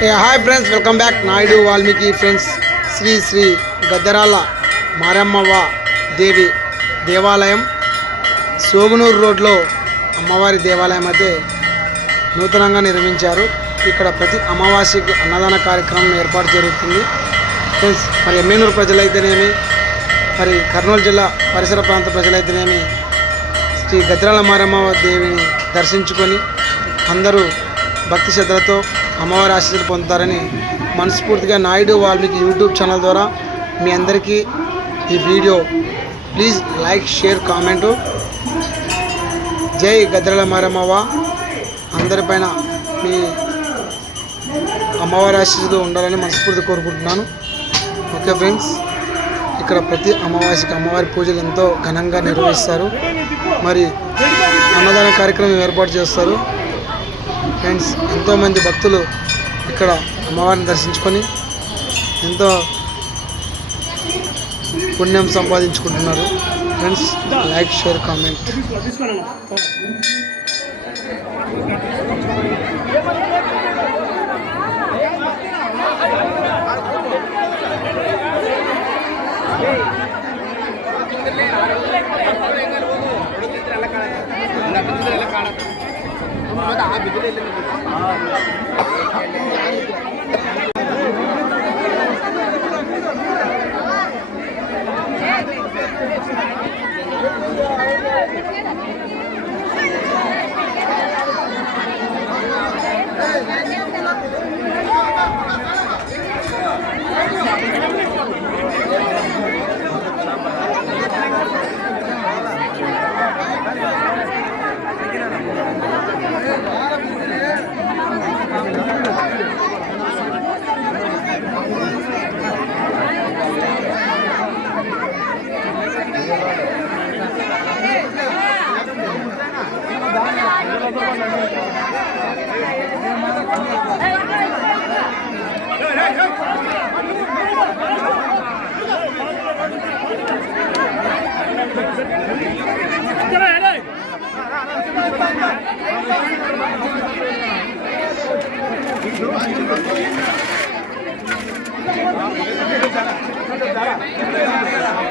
Hi friends, welcome back. Naidu Valmiki friends. Shri Shri Gaddarala Marammavva Devi దేవాలయం సోగునూరు రోడ్లో అమ్మవారి దేవాలయం అయితే నూతనంగా నిర్మించారు. ఇక్కడ ప్రతి అమావాస్యకి అన్నదాన కార్యక్రమం ఏర్పాటు జరుగుతుంది ఫ్రెండ్స్. మరి ఎమ్మెనూరు ప్రజలైతేనేమి, మరి కర్నూలు జిల్లా పరిసర ప్రాంత ప్రజలైతేనేమి శ్రీ గద్దరాల మారమ్మవ్వ దేవిని దర్శించుకొని అందరూ భక్తి శ్రద్ధలతో అమ్మవారి ఆశీస్సులు పొందుతారని మనస్ఫూర్తిగా నాయుడు వాల్మీకి యూట్యూబ్ ఛానల్ ద్వారా మీ అందరికీ ఈ వీడియో ప్లీజ్ లైక్, షేర్, కామెంటు. జై గద్దరాల మారమ్మవ్వ. అందరిపైన మీ అమ్మవారి ఆశీస్సులు ఉండాలని మనస్ఫూర్తి కోరుకుంటున్నాను. ఓకే ఫ్రెండ్స్, ఇక్కడ ప్రతి అమావాస్యకి అమ్మవారి పూజలు ఎంతో ఘనంగా నిర్వహిస్తారు. మరి అన్నదాన కార్యక్రమం ఏర్పాటు చేస్తారు ఫ్రెండ్స్. ఎంతోమంది భక్తులు ఇక్కడ అమ్మవారిని దర్శించుకొని ఎంతో పుణ్యం సంపాదించుకుంటున్నారు friends. Like, share, comment. Thank you.